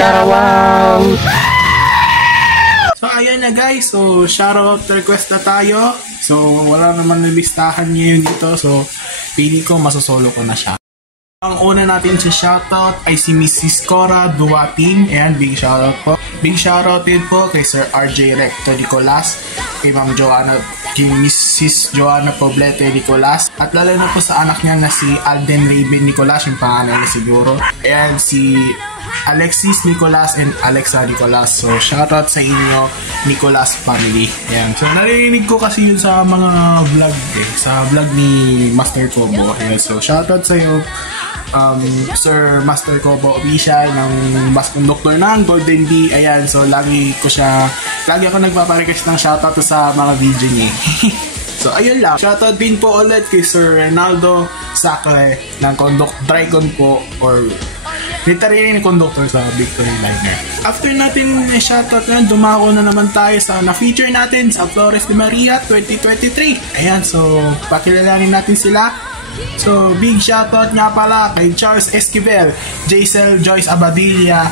Shoutout! So ayan na guys, so shoutout request na tayo. So wala naman nalistahan ngayon dito, so pili ko masosolo ko na siya. Ang una natin sa shoutout ay si Mrs. Cora Duatin. Ayan, big shoutout po. Big shoutout din po kay Sir RJ Recto Nicolas, kay Ma'am Joanna, kay Mrs. Joanna Poblete Nicolas, at lalo na po sa anak niya na si Alden Raven Nicolas, yung pangalan niya siguro. Ayan, si Alexis Nicolas and Alexa Nicolas. So shoutout sa inyo, Nicolas family. Ayan. So naririnig ko kasi yun sa mga vlog sa vlog ni Master Kobo. Ayan. So shoutout sa iyo, Sir Master Kobo official ng bus conductor ng Golden Bee. Ayan, so lagi ako nagpaparequest ng shoutout sa mga video niya. So ayun lang, shoutout din po ulit kay Sir Ronaldo Sacre ng Dragon po, or literally yung conductor sa Victory Liner. After natin shoutout na, dumako na naman tayo sa na-feature natin sa Flores de Maria 2023. Ayan, so pakilalanin natin sila. So, big shoutout nga pala kay Charles Esquivel, Jaisel Joyce Abadilla,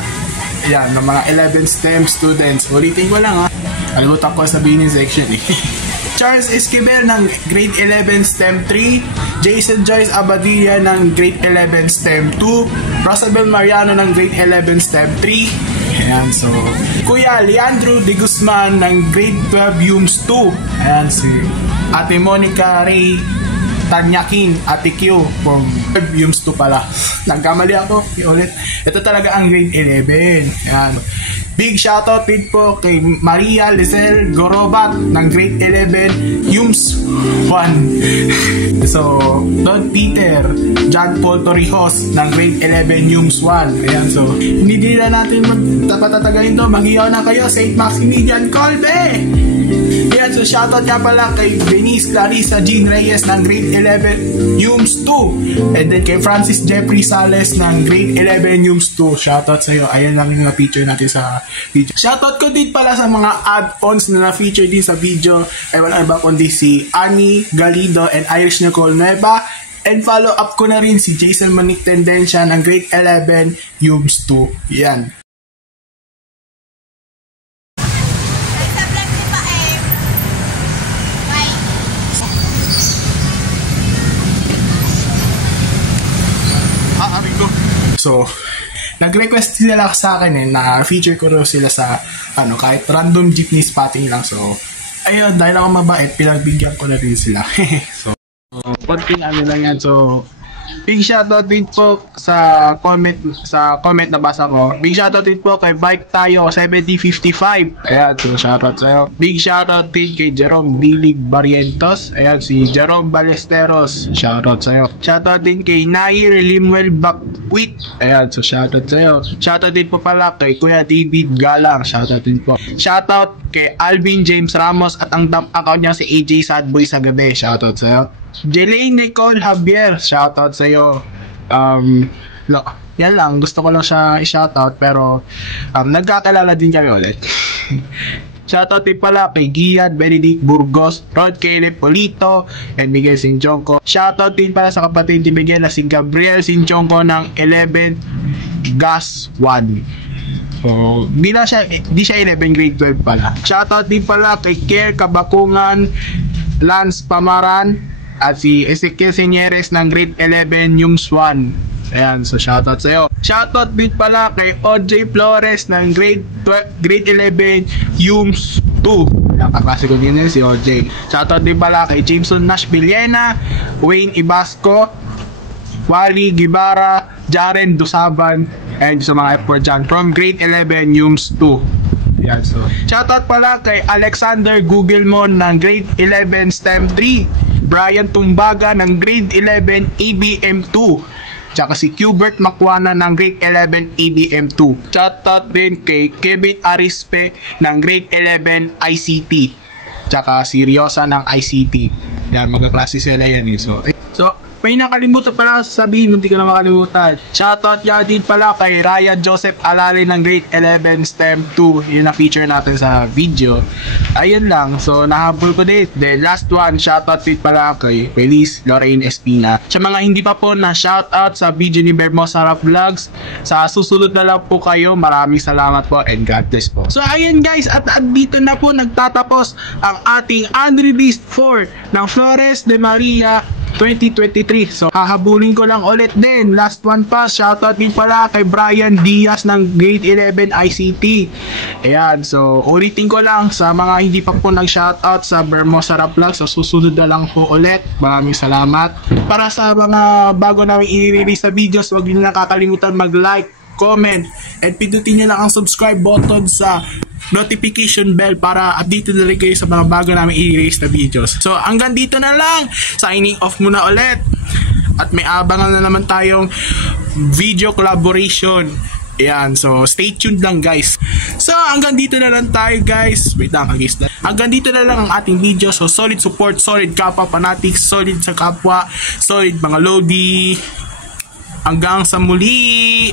ayan, ng mga 11 STEM students. Ulitin ko lang ha, kalimutan ko sabihin yung section eh. Charles Esquivel ng Grade 11 STEM 3, Jaisel Joyce Abadilla ng Grade 11 STEM 2, Rosabel Mariano ng Grade 11 STEM 3. Ayan, so Kuya Leandro De Guzman ng Grade 12 UMS 2. Ayan, si Ate Monica Ray Tanyakin, Ate Q from UMS 2 pala. Nagkamali ako, ulit. Ito talaga ang Grade 11. Ayan. Big shoutout din po kay Maria Lizelle Gorobat ng Grade 11 UMS 1. So, Don Peter John Paul Torrijos ng Grade 11 UMS 1. Ayan, so hindi nila natin patatagalin to. Mag-iyaw na kayo, St. Maximilian Colbe. Ayan, so shoutout nga pala kay Benice Clarissa Jean Reyes ng Grade 11 UMS 2. And then kay Francis Jeffrey Sales ng Grade 11 UMS 2. Shoutout sa iyo. Ayan lang yung na-feature natin sa video. Shoutout ko din pala sa mga add-ons na na-feature din sa video. Ay wala ba kundi si Annie Galido and Irish Nicole Nueva. And follow up ko na rin si Jason Manic Tendencia ng Grade 11 UMS 2. Yan. So, nag-request sila sa akin na feature ko rin sila sa kahit random jeepney spotting lang. So, ayun, dahil ako mabait, pinagbigyan ko na rin sila. So, konting lang yan. So, big shoutout din po sa comment na basa ko. Big shoutout din po kay Bike Tayo 7055. Ayan, so shoutout sa'yo. Big shoutout din kay Jerome Bilig Barrientos. Ayan, si Jerome Ballesteros. Shoutout sa'yo. Shoutout din kay Nair Limuel Backwit. Ayan, so shoutout sa'yo. Shoutout din po pala kay Kuya David Galang. Shoutout din po. Shoutout kay Alvin James Ramos at ang dump account niya si AJ Sadboy sa gabi. Shoutout sa'yo. Jelaine Nicole Javier, shoutout sa iyo. Yan lang, gusto ko lang siya i-shoutout pero nagkakilala din kami ulit. Shoutout din pala kay Gian Benedict Burgos, Rod Caleb Polito, and Miguel Sinchonko. Shoutout din pala sa kapatid ni Miguel na si Gabriel Sinchonko ng 11 Gas 1. So, di siya 11, grade 12 pala. Shoutout din pala kay Kier Kabakungan, Lance Pamaran, at si Ezekiel Señeres ng Grade 11 UMS 1. Ayan, so shoutout sa'yo. Shoutout din pala kay OJ Flores ng Grade 11 UMS 2. Nakaklase ko din si OJ. Shoutout din pala kay Jameson Nash Villena, Wayne Ibasco, Wally Gibara, Jaren Dusaban, and sa mga F4 dyan from Grade 11 UMS 2. Ayan, so shoutout pala kay Alexander Gugelmon ng Grade 11 STEM 3, Brian Tumbaga ng Grade 11 EBM 2, tsaka si Hubert Makwana ng Grade 11 EBM 2. Shoutout din kay Kevin Arispe ng Grade 11 ICT, tsaka si Riosa ng ICT. Yan, magkaklase sila yan eh. So may nakalimutan pala sabihin, hindi ko na makalimutan. Shoutout nga din pala kay Ryan Joseph Alale ng Grade 11 STEM 2. Yun ang feature natin sa video. Ayun lang. So, nahabol ko din. Then, last one, shoutout din pala kay Feliz Lorraine Espina. Sa mga hindi pa po na shoutout sa video ni Bermosa Rap Vlogs, sa susunod na lang po kayo. Maraming salamat po and God bless po. So, ayun guys, at dito na po nagtatapos ang ating unreleased 4 ng Flores de Maria 2023. So, hahabulin ko lang ulit din. Last one pa, shoutout din pala kay Brian Diaz ng Grade 11 ICT. Ayan, so, ulitin ko lang sa mga hindi pa po nag-shoutout sa Bermosa Rap Vlogs. So, susunod na lang po ulit. Maraming salamat. Para sa mga bago namin i-release sa videos, huwag niyo na kakalimutan mag-like, comment, and pindutin niyo lang ang subscribe button sa notification bell para updated na rin kayo sa mga bago namin i-release na videos. So, hanggang dito na lang. Signing off muna ulit. At may abangan na naman tayong video collaboration. Ayan, so stay tuned lang guys. So, hanggang dito na lang tayo guys. Wait lang, hanggang dito na lang ang ating video. So, solid support, solid kapwa fanatics, solid sa kapwa, solid mga lodi. Hanggang sa muli.